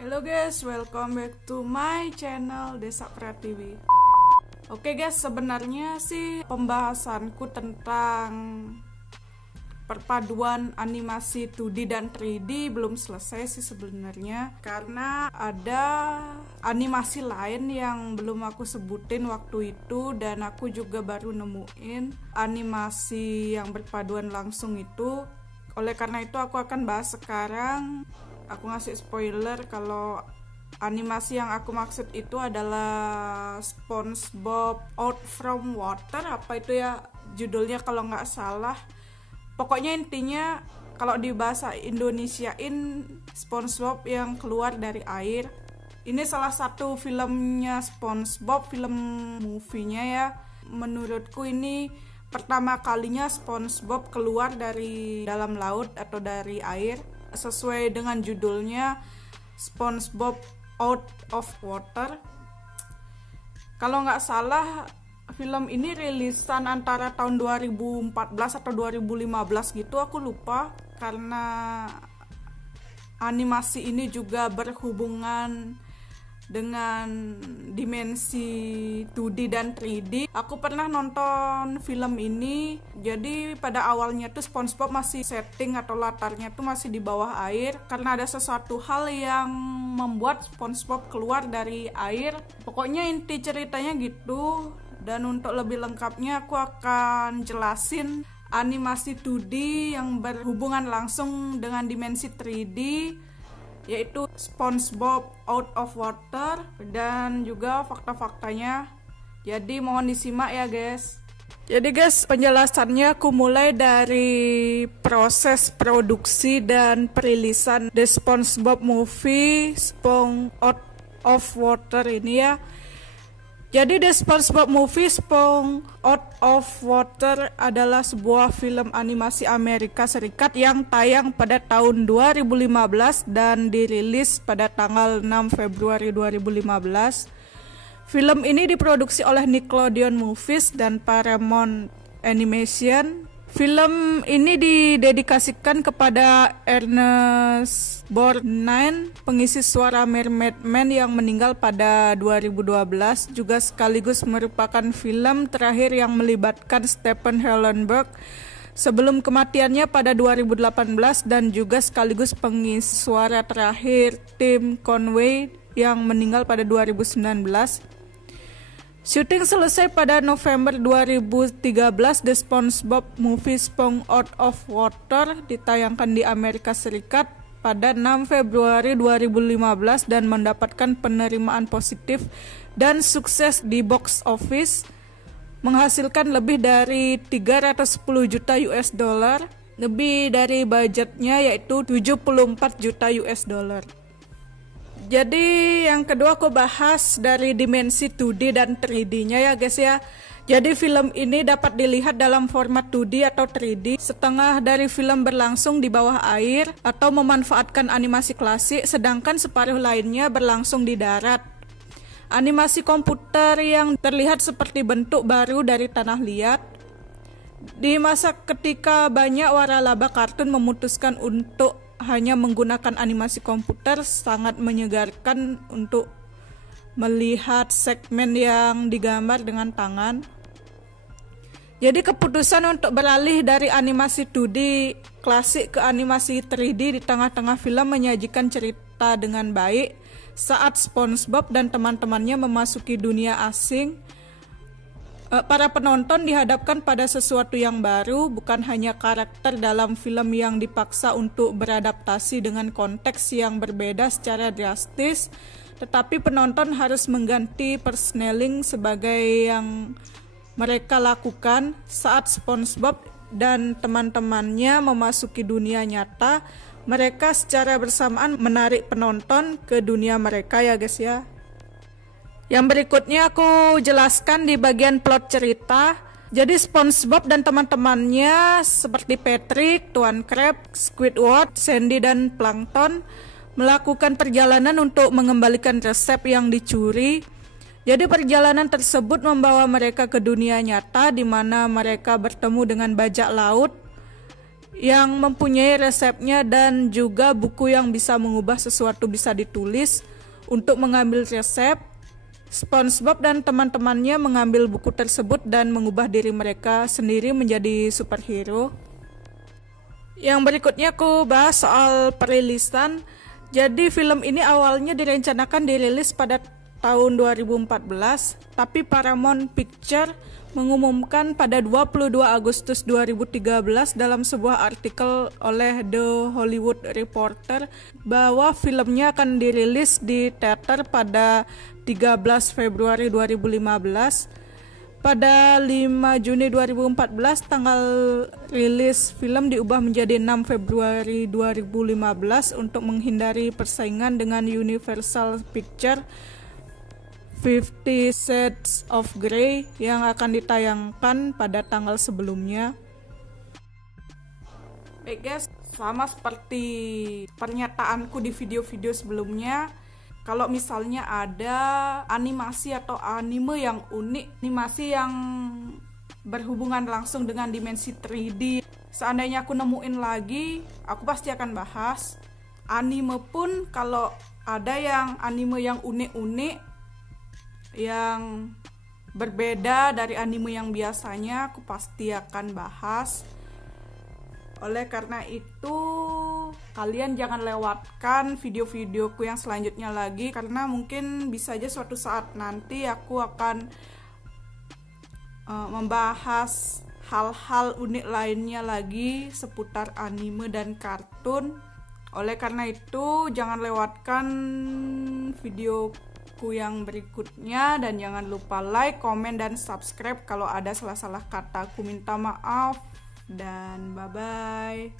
Halo guys, welcome back to my channel Desa Pratiwi. Oke guys, sebenarnya sih pembahasanku tentang perpaduan animasi 2D dan 3D belum selesai sih sebenarnya, karena ada animasi lain yang belum aku sebutin waktu itu, dan aku juga baru nemuin animasi yang berpaduan langsung itu. Oleh karena itu aku akan bahas sekarang. Aku ngasih spoiler kalau animasi yang aku maksud itu adalah SpongeBob Out from Water, apa itu ya judulnya kalau nggak salah. Pokoknya intinya kalau di bahasa Indonesiain SpongeBob yang keluar dari air. Ini salah satu filmnya SpongeBob, film movie-nya ya. Menurutku ini pertama kalinya SpongeBob keluar dari dalam laut atau dari air. Sesuai dengan judulnya SpongeBob Out of Water. Kalau nggak salah film ini rilisan antara tahun 2014 atau 2015 gitu, aku lupa, karena animasi ini juga berhubungan dengan dimensi 2D dan 3D. Aku pernah nonton film ini. Jadi pada awalnya tuh SpongeBob masih setting atau latarnya tuh masih di bawah air, karena ada sesuatu hal yang membuat SpongeBob keluar dari air. Pokoknya inti ceritanya gitu. Dan untuk lebih lengkapnya aku akan jelasin animasi 2D yang berhubungan langsung dengan dimensi 3D, yaitu SpongeBob Out of Water, dan juga fakta-faktanya. Jadi mohon disimak ya guys. Jadi guys, penjelasannya aku mulai dari proses produksi dan perilisan The SpongeBob Movie Spong Out of Water ini ya. Jadi The SpongeBob Movie Spong Out of Water adalah sebuah film animasi Amerika Serikat yang tayang pada tahun 2015 dan dirilis pada tanggal 6 Februari 2015. Film ini diproduksi oleh Nickelodeon Movies dan Paramount Animation. Film ini didedikasikan kepada Ernest Borgnine, pengisi suara Mermaid Man yang meninggal pada 2012, juga sekaligus merupakan film terakhir yang melibatkan Stephen Hillenburg sebelum kematiannya pada 2018, dan juga sekaligus pengisi suara terakhir Tim Conway yang meninggal pada 2019. Syuting selesai pada November 2013. The SpongeBob Movie Spong Out of Water ditayangkan di Amerika Serikat pada 6 Februari 2015 dan mendapatkan penerimaan positif dan sukses di box office, menghasilkan lebih dari 310 juta US dollar, lebih dari budgetnya yaitu 74 juta US dollar. Jadi yang kedua aku bahas dari dimensi 2D dan 3D-nya ya guys ya. Jadi film ini dapat dilihat dalam format 2D atau 3D. Setengah dari film berlangsung di bawah air atau memanfaatkan animasi klasik, sedangkan separuh lainnya berlangsung di darat. Animasi komputer yang terlihat seperti bentuk baru dari tanah liat. Di masa ketika banyak waralaba kartun memutuskan untuk hanya menggunakan animasi komputer, sangat menyegarkan untuk melihat segmen yang digambar dengan tangan. Jadi keputusan untuk beralih dari animasi 2D klasik ke animasi 3D di tengah-tengah film menyajikan cerita dengan baik saat SpongeBob dan teman-temannya memasuki dunia asing. Para penonton dihadapkan pada sesuatu yang baru, bukan hanya karakter dalam film yang dipaksa untuk beradaptasi dengan konteks yang berbeda secara drastis, tetapi penonton harus mengganti personeling sebagai yang mereka lakukan saat SpongeBob dan teman-temannya memasuki dunia nyata. Mereka secara bersamaan menarik penonton ke dunia mereka ya guys ya. Yang berikutnya aku jelaskan di bagian plot cerita. Jadi SpongeBob dan teman-temannya seperti Patrick, Tuan Crab, Squidward, Sandy, dan Plankton melakukan perjalanan untuk mengembalikan resep yang dicuri. Jadi perjalanan tersebut membawa mereka ke dunia nyata di mana mereka bertemu dengan bajak laut yang mempunyai resepnya dan juga buku yang bisa mengubah sesuatu bisa ditulis. Untuk mengambil resep, SpongeBob dan teman-temannya mengambil buku tersebut dan mengubah diri mereka sendiri menjadi superhero. Yang berikutnya aku bahas soal perilisan. Jadi film ini awalnya direncanakan dirilis pada tahun 2014, tapi Paramount Picture mengumumkan pada 22 Agustus 2013 dalam sebuah artikel oleh The Hollywood Reporter bahwa filmnya akan dirilis di teater pada 13 Februari 2015. Pada 5 Juni 2014, tanggal rilis film diubah menjadi 6 Februari 2015 untuk menghindari persaingan dengan Universal Pictures 50 Shades of Grey yang akan ditayangkan pada tanggal sebelumnya. Baik guys, sama seperti pernyataanku di video-video sebelumnya, kalau misalnya ada animasi atau anime yang unik, animasi yang berhubungan langsung dengan dimensi 3D, seandainya aku nemuin lagi, aku pasti akan bahas. Anime pun kalau ada yang anime yang unik-unik, yang berbeda dari anime yang biasanya, aku pasti akan bahas. Oleh karena itu, kalian jangan lewatkan video-videoku yang selanjutnya lagi, karena mungkin bisa aja suatu saat nanti aku akan membahas hal-hal unik lainnya lagi seputar anime dan kartun. Oleh karena itu, jangan lewatkan videoku yang berikutnya, dan jangan lupa like, komen, dan subscribe. Kalau ada salah-salah kata, aku minta maaf. Dan bye-bye.